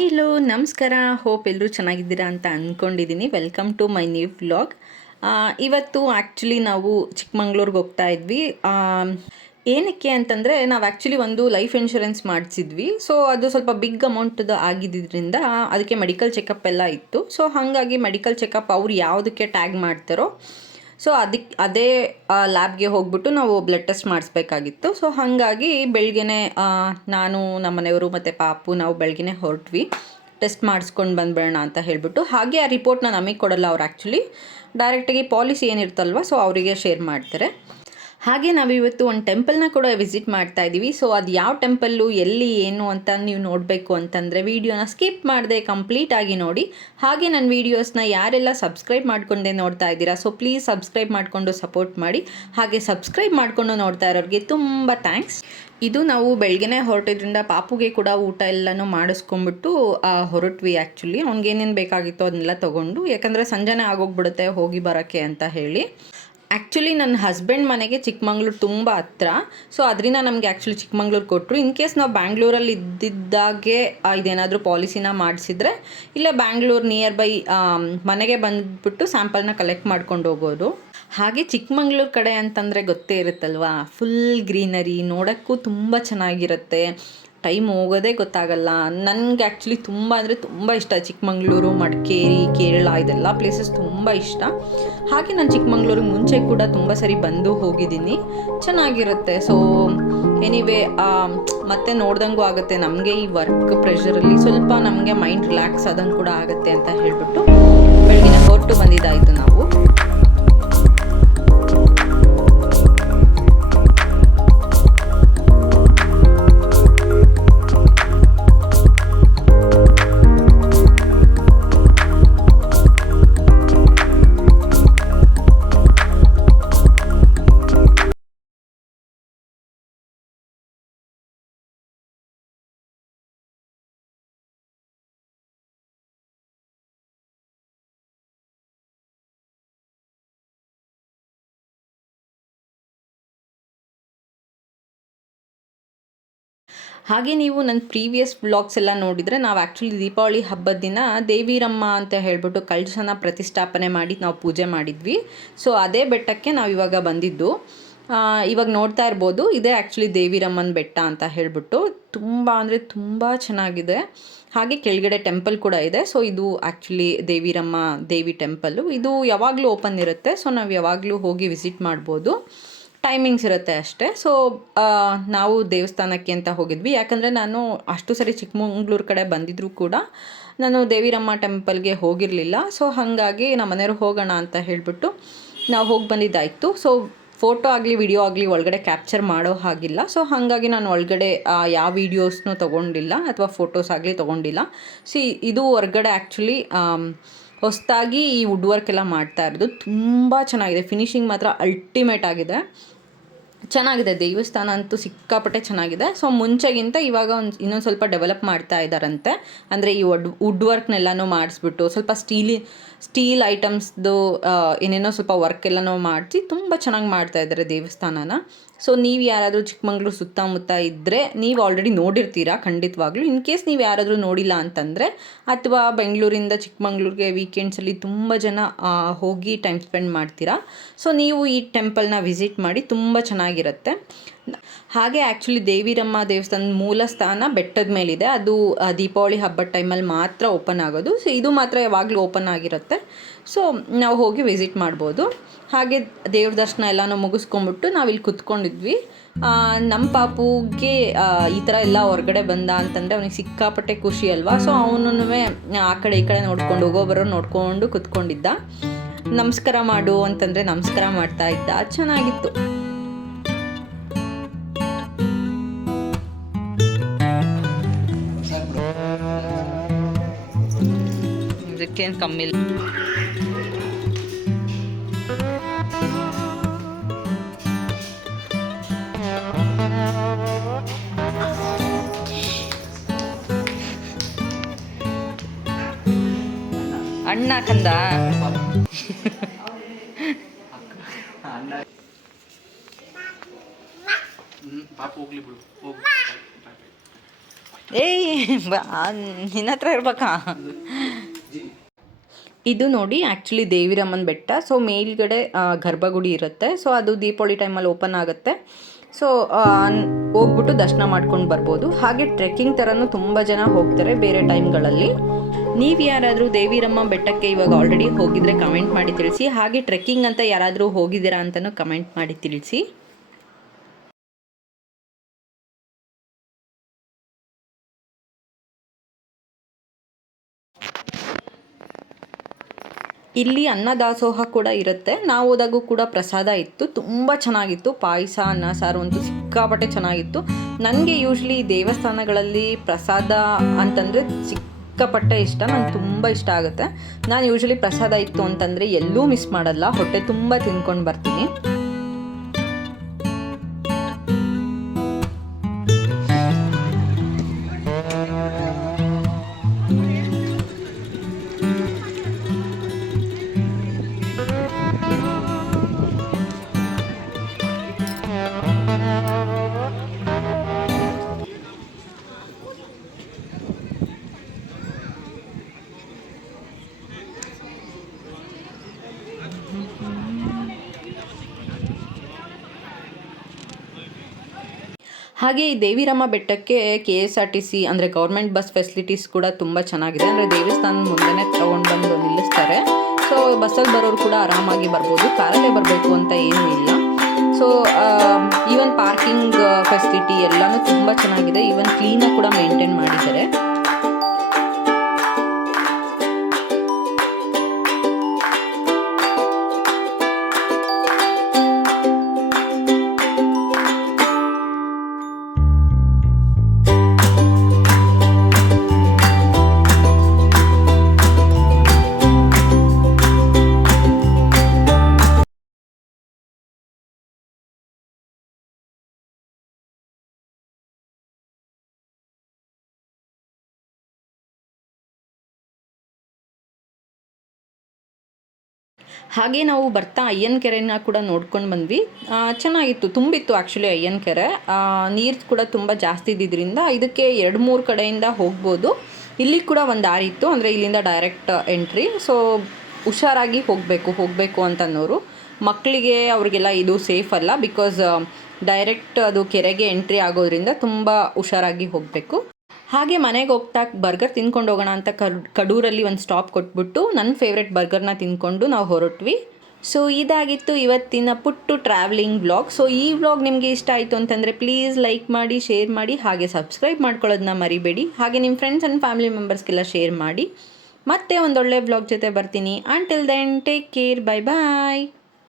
Hello, ನಮಸ್ಕಾರ. Hope ಎಲ್ಲರೂ ಚೆನ್ನಾಗಿದ್ದೀರಾ ಅಂತ ಅಂದ್ಕೊಂಡಿದ್ದೀನಿ welcome to my new vlog ಇವತ್ತು ಆ್ಯಕ್ಚುಲಿ ನಾವು ಚಿಕ್ಕಮಂಗ್ಳೂರ್ಗೆ ಹೋಗ್ತಾ ಇದ್ವಿ. ಏನಕ್ಕೆ ಅಂತಂದರೆ ನಾವು ಆ್ಯಕ್ಚುಲಿ ಒಂದು ಲೈಫ್ ಇನ್ಶೂರೆನ್ಸ್ ಮಾಡಿಸಿದ್ವಿ. ಸೊ ಅದು ಸ್ವಲ್ಪ ಬಿಗ್ ಅಮೌಂಟ್ದು ಆಗಿದ್ದರಿಂದ ಅದಕ್ಕೆ ಮೆಡಿಕಲ್ ಚೆಕಪ್ ಎಲ್ಲ ಇತ್ತು. ಸೊ ಹಾಗಾಗಿ ಮೆಡಿಕಲ್ ಚೆಕಪ್ ಅವ್ರು ಯಾವುದಕ್ಕೆ ಟ್ಯಾಗ್ ಮಾಡ್ತಾರೋ ಸೊ ಅದಕ್ಕೆ ಅದೇ ಲ್ಯಾಬ್ಗೆ ಹೋಗ್ಬಿಟ್ಟು ನಾವು ಬ್ಲಡ್ ಟೆಸ್ಟ್ ಮಾಡಿಸ್ಬೇಕಾಗಿತ್ತು. ಸೊ ಹಾಗಾಗಿ ಬೆಳಗ್ಗೆನೆ ನಾನು ನಮ್ಮ ಮನೆಯವರು ಮತ್ತು ಪಾಪು, ನಾವು ಬೆಳಗ್ಗೆನೆ ಹೊರಟ್ವಿ. ಟೆಸ್ಟ್ ಮಾಡಿಸ್ಕೊಂಡು ಬಂದ್ಬಿಡೋಣ ಅಂತ ಹೇಳಿಬಿಟ್ಟು. ಹಾಗೆ ಆ ರಿಪೋರ್ಟ್ನ ನಮಗೆ ಕೊಡಲ್ಲ ಅವ್ರು ಆ್ಯಕ್ಚುಲಿ ಡೈರೆಕ್ಟಾಗಿ ಪಾಲಿಸಿ ಏನಿರ್ತಲ್ವ ಸೊ ಅವರಿಗೆ ಶೇರ್ ಮಾಡ್ತಾರೆ. ಹಾಗೆ ನಾವು ಇವತ್ತು ಒಂದು ಟೆಂಪಲ್ನ ಕೂಡ ವಿಸಿಟ್ ಮಾಡ್ತಾ ಇದ್ದೀವಿ. ಸೊ ಅದು ಯಾವ ಟೆಂಪಲ್ಲು ಎಲ್ಲಿ ಏನು ಅಂತ ನೀವು ನೋಡಬೇಕು ಅಂತಂದರೆ ವೀಡಿಯೋನ ಸ್ಕಿಪ್ ಮಾಡದೆ ಕಂಪ್ಲೀಟ್ ಆಗಿ ನೋಡಿ. ಹಾಗೆ ನನ್ನ ವೀಡಿಯೋಸ್ನ ಯಾರೆಲ್ಲ ಸಬ್ಸ್ಕ್ರೈಬ್ ಮಾಡ್ಕೊಂಡೆ ನೋಡ್ತಾ ಇದ್ದೀರಾ ಸೊ ಪ್ಲೀಸ್ ಸಬ್ಸ್ಕ್ರೈಬ್ ಮಾಡಿಕೊಂಡು ಸಪೋರ್ಟ್ ಮಾಡಿ. ಹಾಗೆ ಸಬ್ಸ್ಕ್ರೈಬ್ ಮಾಡಿಕೊಂಡು ನೋಡ್ತಾ ಇರೋರಿಗೆ ತುಂಬ ಥ್ಯಾಂಕ್ಸ್ ಇದು ನಾವು ಬೆಳಗ್ಗೆ ಹೊರಟಿದ್ರಿಂದ ಪಾಪುಗೆ ಕೂಡ ಊಟ ಎಲ್ಲನೂ ಮಾಡಿಸ್ಕೊಂಬಿಟ್ಟು ಆ, ಹೊರಟ್ವಿ ಆ್ಯಕ್ಚುಲಿ ಅವ್ನಿಗೇನೇನು ಬೇಕಾಗಿತ್ತೋ ಅದನ್ನೆಲ್ಲ ತೊಗೊಂಡು ಯಾಕಂದರೆ ಸಂಜೆನೇ ಆಗೋಗ್ಬಿಡುತ್ತೆ ಹೋಗಿ ಬರೋಕ್ಕೆ ಅಂತ ಹೇಳಿ. ಆ್ಯಕ್ಚುಲಿ ನನ್ನ ಹಸ್ಬೆಂಡ್ ಮನೆಗೆ ಚಿಕ್ಕಮಂಗ್ಳೂರು ತುಂಬ ಹತ್ರ. ಸೊ ಅದರಿಂದ ನಮಗೆ ಆ್ಯಕ್ಚುಲಿ ಚಿಕ್ಕಮಂಗ್ಳೂರು ಕೊಟ್ಟರು ಇನ್ ಕೇಸ್ ನಾವು ಬ್ಯಾಂಗ್ಳೂರಲ್ಲಿ ಇದ್ದಿದ್ದಾಗೆ ಇದೇನಾದರೂ ಪಾಲಿಸಿನ ಮಾಡಿಸಿದ್ರೆ, ಇಲ್ಲೇ ಬ್ಯಾಂಗ್ಳೂರು ನಿಯರ್ ಬೈ ಮನೆಗೆ ಬಂದುಬಿಟ್ಟು ಸ್ಯಾಂಪಲ್ನ ಕಲೆಕ್ಟ್ ಮಾಡ್ಕೊಂಡು ಹೋಗೋದು. ಹಾಗೆ ಚಿಕ್ಕಮಂಗ್ಳೂರು ಕಡೆ ಅಂತಂದರೆ ಗೊತ್ತೇ ಇರುತ್ತಲ್ವಾ? ಫುಲ್ ಗ್ರೀನರಿ ನೋಡೋಕ್ಕೂ ತುಂಬ ಚೆನ್ನಾಗಿರುತ್ತೆ. ಟೈಮ್ ಹೋಗೋದೇ ಗೊತ್ತಾಗಲ್ಲ. ನನಗೆ ಆ್ಯಕ್ಚುಲಿ ತುಂಬ ಅಂದರೆ ತುಂಬ ಇಷ್ಟ ಚಿಕ್ಕಮಂಗ್ಳೂರು, ಮಡಿಕೇರಿ, ಕೇರಳ ಇದೆಲ್ಲ ಪ್ಲೇಸಸ್ ತುಂಬ ಇಷ್ಟ. ಹಾಗೆ ನಾನು ಚಿಕ್ಕಮಂಗ್ಳೂರಿಗೆ ಮುಂಚೆ ಕೂಡ ತುಂಬ ಸರಿ ಬಂದು ಹೋಗಿದ್ದೀನಿ. ಚೆನ್ನಾಗಿರುತ್ತೆ. ಸೊ ಎನಿವೇ ಮತ್ತೆ ನೋಡ್ದಂಗೂ ಆಗುತ್ತೆ ನಮಗೆ ಈ ವರ್ಕ್ ಪ್ರೆಷರಲ್ಲಿ ಸ್ವಲ್ಪ ನಮಗೆ ಮೈಂಡ್ ರಿಲ್ಯಾಕ್ಸ್ ಆದಂಗೆ ಕೂಡ ಆಗುತ್ತೆ ಅಂತ ಹೇಳಿಬಿಟ್ಟು ಬೆಳಗಿನ ಹೊರಟು ಬಂದಿದ್ದಾಯಿತು ನಾವು. ಹಾಗೆ ನೀವು ನನ್ನ ಪ್ರೀವಿಯಸ್ ಬ್ಲಾಗ್ಸ್ ಎಲ್ಲ ನೋಡಿದರೆ ನಾವು ಆ್ಯಕ್ಚುಲಿ ದೀಪಾವಳಿ ಹಬ್ಬದ ದಿನ ದೇವಿರಮ್ಮ ಅಂತ ಹೇಳ್ಬಿಟ್ಟು ಕಳಶನ ಪ್ರತಿಷ್ಠಾಪನೆ ಮಾಡಿ ನಾವು ಪೂಜೆ ಮಾಡಿದ್ವಿ. ಸೊ ಅದೇ ಬೆಟ್ಟಕ್ಕೆ ನಾವು ಇವಾಗ ಬಂದಿದ್ದು. ಇವಾಗ ನೋಡ್ತಾ ಇರ್ಬೋದು, ಇದೇ ಆ್ಯಕ್ಚುಲಿ ದೇವಿರಮ್ಮನ ಬೆಟ್ಟ ಅಂತ ಹೇಳ್ಬಿಟ್ಟು. ತುಂಬ ಅಂದರೆ ತುಂಬ ಚೆನ್ನಾಗಿದೆ. ಹಾಗೆ ಕೆಳಗಡೆ ಟೆಂಪಲ್ ಕೂಡ ಇದೆ. ಸೊ ಇದು ಆ್ಯಕ್ಚುಲಿ ದೇವಿರಮ್ಮ ದೇವಿ ಟೆಂಪಲ್ಲು ಇದು ಯಾವಾಗಲೂ ಓಪನ್ ಇರುತ್ತೆ. ಸೊ ನಾವು ಯಾವಾಗಲೂ ಹೋಗಿ ವಿಸಿಟ್ ಮಾಡ್ಬೋದು. ಟೈಮಿಂಗ್ಸ್ ಇರುತ್ತೆ ಅಷ್ಟೇ. ಸೊ ನಾವು ದೇವಸ್ಥಾನಕ್ಕೆ ಅಂತ ಹೋಗಿದ್ವಿ. ಯಾಕಂದರೆ ನಾನು ಅಷ್ಟು ಸರಿ ಚಿಕ್ಕಮಂಗ್ಳೂರು ಕಡೆ ಬಂದಿದ್ದರೂ ಕೂಡ ನಾನು ದೇವಿರಮ್ಮ ಟೆಂಪಲ್ಗೆ ಹೋಗಿರಲಿಲ್ಲ. ಸೊ ಹಾಗಾಗಿ ನಮ್ಮ ಮನೆಯವರು ಹೋಗೋಣ ಅಂತ ಹೇಳಿಬಿಟ್ಟು ನಾವು ಹೋಗಿ ಬಂದಿದ್ದಾಯಿತು. ಸೊ ಫೋಟೋ ಆಗಲಿ, ವಿಡಿಯೋ ಆಗಲಿ ಒಳಗಡೆ ಕ್ಯಾಪ್ಚರ್ ಮಾಡೋ ಹಾಗಿಲ್ಲ. ಸೊ ಹಾಗಾಗಿ ನಾನು ಒಳಗಡೆ ಯಾವ ವೀಡಿಯೋಸ್ನೂ ತೊಗೊಂಡಿಲ್ಲ ಅಥವಾ ಫೋಟೋಸ್ ಆಗಲಿ ತೊಗೊಂಡಿಲ್ಲ. ಸಿ ಇದು ಹೊರಗಡೆ ಆ್ಯಕ್ಚುಲಿ ಹೊಸದಾಗಿ ಈ ವುಡ್ ವರ್ಕ್ ಎಲ್ಲ ಮಾಡ್ತಾ ಇರೋದು. ತುಂಬ ಚೆನ್ನಾಗಿದೆ. ಫಿನಿಶಿಂಗ್ ಮಾತ್ರ ಅಲ್ಟಿಮೇಟ್ ಆಗಿದೆ. ಚೆನ್ನಾಗಿದೆ. ದೇವಸ್ಥಾನ ಅಂತೂ ಸಿಕ್ಕಾಪಟ್ಟೆ ಚೆನ್ನಾಗಿದೆ. ಸೊ ಮುಂಚೆಗಿಂತ ಇವಾಗ ಒಂದು ಇನ್ನೊಂದು ಸ್ವಲ್ಪ ಡೆವಲಪ್ ಮಾಡ್ತಾ ಇದ್ದಾರಂತೆ ಅಂದರೆ ಈ ವಡ್ ವುಡ್ ವರ್ಕ್ನೆಲ್ಲನೂ ಮಾಡಿಸ್ಬಿಟ್ಟು ಸ್ವಲ್ಪ ಸ್ಟೀಲಿ ಸ್ಟೀಲ್ ಐಟಮ್ಸ್ದು ಏನೇನೋ ಸ್ವಲ್ಪ ವರ್ಕ್ ಎಲ್ಲನೂ ಮಾಡಿಸಿ ತುಂಬ ಚೆನ್ನಾಗಿ ಮಾಡ್ತಾ ಇದ್ದಾರೆ ದೇವಸ್ಥಾನನ. ಸೊ ನೀವು ಯಾರಾದರೂ ಚಿಕ್ಕಮಂಗ್ಳೂರು ಸುತ್ತಮುತ್ತ ಇದ್ದರೆ ನೀವು ಆಲ್ರೆಡಿ ನೋಡಿರ್ತೀರಾ ಖಂಡಿತವಾಗ್ಲೂ. ಇನ್ ಕೇಸ್ ನೀವು ಯಾರಾದರೂ ನೋಡಿಲ್ಲ ಅಂತಂದರೆ ಅಥವಾ ಬೆಂಗಳೂರಿಂದ ಚಿಕ್ಕಮಂಗ್ಳೂರಿಗೆ ವೀಕೆಂಡ್ಸಲ್ಲಿ ತುಂಬ ಜನ ಹೋಗಿ ಟೈಮ್ ಸ್ಪೆಂಡ್ ಮಾಡ್ತೀರಾ. ಸೊ ನೀವು ಈ ಟೆಂಪಲ್ನ ವಿಸಿಟ್ ಮಾಡಿ ತುಂಬ ಚೆನ್ನಾಗಿರುತ್ತೆ. ಹಾಗೆ ಆ್ಯಕ್ಚುಲಿ ದೇವಿರಮ್ಮ ದೇವಸ್ಥಾನದ ಮೂಲ ಸ್ಥಾನ ಬೆಟ್ಟದ ಮೇಲಿದೆ. ಅದು ದೀಪಾವಳಿ ಹಬ್ಬದ ಟೈಮಲ್ಲಿ ಮಾತ್ರ ಓಪನ್ ಆಗೋದು. ಸೊ ಇದು ಮಾತ್ರ ಯಾವಾಗಲೂ ಓಪನ್ ಆಗಿರುತ್ತೆ. ಸೊ ನಾವು ಹೋಗಿ ವಿಸಿಟ್ ಮಾಡ್ಬೋದು. ಹಾಗೆ ದೇವ್ರ ದರ್ಶನ ಎಲ್ಲನೂ ಮುಗಿಸ್ಕೊಂಡ್ಬಿಟ್ಟು ನಾವಿಲ್ಲಿ ಕುತ್ಕೊಂಡಿದ್ವಿ. ನಮ್ಮ ಪಾಪುಗೆ ಈ ಥರ ಎಲ್ಲ ಹೊರಗಡೆ ಬಂದ ಅಂತಂದರೆ ಅವನಿಗೆ ಸಿಕ್ಕಾಪಟ್ಟೆ ಖುಷಿ ಅಲ್ವಾ? ಸೊ ಅವನು ಆ ಕಡೆ ಈ ಕಡೆ ನೋಡ್ಕೊಂಡು ಹೋಗೋ ಬರೋ ನೋಡ್ಕೊಂಡು ಕುತ್ಕೊಂಡಿದ್ದ. ನಮಸ್ಕಾರ ಮಾಡು ಅಂತಂದರೆ ನಮಸ್ಕಾರ ಮಾಡ್ತಾ ಇದ್ದ. ಚೆನ್ನಾಗಿತ್ತು. ಇದಕ್ಕೇನು ಕಮ್ಮಿ ಇಲ್ಲ ಅಣ್ಣ ಕಂದ ಹ್ಮ್ ಪಾಪ ಹೋಗ್ಲಿ ಬಿಡು ಹೋಗು ಏಯ್ ಬಾ ನಿನ್ನ ಹತ್ರ ಇರ್ಬೇಕಾ ಇದು ನೋಡಿ ಆ್ಯಕ್ಚುಲಿ ದೇವಿರಮ್ಮನ ಬೆಟ್ಟ. ಸೊ ಮೇಲ್ಗಡೆ ಗರ್ಭಗುಡಿ ಇರುತ್ತೆ. ಸೊ ಅದು ದೀಪಾವಳಿ ಟೈಮಲ್ಲಿ ಓಪನ್ ಆಗುತ್ತೆ. ಸೊ ಹೋಗ್ಬಿಟ್ಟು ದರ್ಶನ ಮಾಡ್ಕೊಂಡು ಬರ್ಬೋದು. ಹಾಗೆ ಟ್ರೆಕ್ಕಿಂಗ್ ಥರನೂ ತುಂಬ ಜನ ಹೋಗ್ತಾರೆ ಬೇರೆ ಟೈಮ್ಗಳಲ್ಲಿ ನೀವು ಯಾರಾದರೂ ದೇವಿರಮ್ಮ ಬೆಟ್ಟಕ್ಕೆ ಇವಾಗ ಆಲ್ರೆಡಿ ಹೋಗಿದ್ರೆ ಕಮೆಂಟ್ ಮಾಡಿ ತಿಳಿಸಿ. ಹಾಗೆ ಟ್ರೆಕ್ಕಿಂಗ್ ಅಂತ ಯಾರಾದರೂ ಹೋಗಿದ್ದೀರಾ ಅಂತಲೂ ಕಮೆಂಟ್ ಮಾಡಿ ತಿಳಿಸಿ. ಇಲ್ಲಿ ಅನ್ನದಾಸೋಹ ಕೂಡ ಇರುತ್ತೆ. ನಾವು ಹೋದಾಗೂ ಕೂಡ ಪ್ರಸಾದ ಇತ್ತು. ತುಂಬ ಚೆನ್ನಾಗಿತ್ತು. ಪಾಯಸ, ಅನ್ನ, ಸಾರು ಅಂತೂ ಸಿಕ್ಕಾಪಟ್ಟೆ ಚೆನ್ನಾಗಿತ್ತು. ನನಗೆ ಯೂಶ್ವಲಿ ದೇವಸ್ಥಾನಗಳಲ್ಲಿ ಪ್ರಸಾದ ಅಂತಂದರೆ ಸಿಕ್ಕಾಪಟ್ಟೆ ಇಷ್ಟ. ನಂಗೆ ತುಂಬ ಇಷ್ಟ ಆಗುತ್ತೆ. ನಾನು ಯೂಶ್ವಲಿ ಪ್ರಸಾದ ಇತ್ತು ಅಂತಂದರೆ ಎಲ್ಲೂ ಮಿಸ್ ಮಾಡಲ್ಲ. ಹೊಟ್ಟೆ ತುಂಬ ತಿನ್ಕೊಂಡು ಬರ್ತೀನಿ. ಹಾಗೆ ಈ ದೇವಿರಮ್ಮ ಬೆಟ್ಟಕ್ಕೆ K S R T C ಅಂದರೆ ಗೌರ್ಮೆಂಟ್ ಬಸ್ ಫೆಸಿಲಿಟೀಸ್ ಕೂಡ ತುಂಬ ಚೆನ್ನಾಗಿದೆ. ಅಂದರೆ ದೇವಸ್ಥಾನದ ಮುಂದೆನೇ ತೊಗೊಂಡು ಬಂದು ನಿಲ್ಲಿಸ್ತಾರೆ. ಸೊ ಬಸ್ಸಲ್ಲಿ ಬರೋರು ಕೂಡ ಆರಾಮಾಗಿ ಬರ್ಬೋದು. ಕಾರಲ್ಲೇ ಬರಬೇಕು ಅಂತ ಏನೂ ಇಲ್ಲ. ಸೊ ಈವನ್ ಪಾರ್ಕಿಂಗ್ ಫೆಸಿಲಿಟಿ ಎಲ್ಲನೂ ತುಂಬ ಚೆನ್ನಾಗಿದೆ. ಈವನ್ ಕ್ಲೀನಾಗಿ ಕೂಡ ಮೇಂಟೈನ್ ಮಾಡಿದ್ದಾರೆ. ಹಾಗೆ ನಾವು ಬರ್ತಾ ಅಯ್ಯನ ಕೆರೆನ ಕೂಡ ನೋಡ್ಕೊಂಡು ಬಂದ್ವಿ. ಚೆನ್ನಾಗಿತ್ತು, ತುಂಬಿತ್ತು ಆ್ಯಕ್ಚುಲಿ ಅಯ್ಯನ ಕೆರೆ. ನೀರು ಕೂಡ ತುಂಬ ಜಾಸ್ತಿ ಇದ್ದಿದ್ದರಿಂದ ಇದಕ್ಕೆ ಎರಡು ಮೂರು ಕಡೆಯಿಂದ ಹೋಗ್ಬೋದು. ಇಲ್ಲಿ ಕೂಡ ಒಂದು ದಾರಿ ಇತ್ತು, ಅಂದರೆ ಇಲ್ಲಿಂದ ಡೈರೆಕ್ಟ್ ಎಂಟ್ರಿ ಸೊ ಹುಷಾರಾಗಿ ಹೋಗಬೇಕು ಹೋಗಬೇಕು ಅಂತನ್ನೋರು ಮಕ್ಕಳಿಗೆ ಅವ್ರಿಗೆಲ್ಲ ಇದು ಸೇಫ್ ಅಲ್ಲ ಬಿಕಾಸ್ ಡೈರೆಕ್ಟ್ ಅದು ಕೆರೆಗೆ ಎಂಟ್ರಿ ಆಗೋದ್ರಿಂದ ತುಂಬ ಹುಷಾರಾಗಿ ಹೋಗಬೇಕು. ಹಾಗೆ ಮನೆಗೆ ಹೋಗ್ತಾ ಬರ್ಗರ್ ತಿನ್ಕೊಂಡು ಹೋಗೋಣ ಅಂತ ಕಡೂರಲ್ಲಿ ಒಂದು ಸ್ಟಾಪ್ ಕೊಟ್ಬಿಟ್ಟು ನನ್ನ ಫೇವ್ರೆಟ್ ಬರ್ಗರ್ನ ತಿನ್ಕೊಂಡು ನಾವು ಹೊರಟ್ವಿ. ಸೊ ಇದಾಗಿತ್ತು ಇವತ್ತಿನ ಪುಟ್ಟು ಟ್ರಾವೆಲಿಂಗ್ ಬ್ಲಾಗ್ ಸೊ ಈ ವ್ಲಾಗ್ ನಿಮಗೆ ಇಷ್ಟ ಆಯಿತು ಅಂತಂದರೆ ಪ್ಲೀಸ್ ಲೈಕ್ ಮಾಡಿ ಶೇರ್ ಮಾಡಿ, ಹಾಗೆ ಸಬ್ಸ್ಕ್ರೈಬ್ ಮಾಡ್ಕೊಳ್ಳೋದನ್ನ ಮರಿಬೇಡಿ. ಹಾಗೆ ನಿಮ್ಮ ಫ್ರೆಂಡ್ಸ್ ಆ್ಯಂಡ್ ಫ್ಯಾಮಿಲಿ ಮೆಂಬರ್ಸ್ಗೆಲ್ಲ ಶೇರ್ ಮಾಡಿ. ಮತ್ತೆ ಒಂದೊಳ್ಳೆ ಬ್ಲಾಗ್ ಜೊತೆ ಬರ್ತೀನಿ. Until then take care bye bye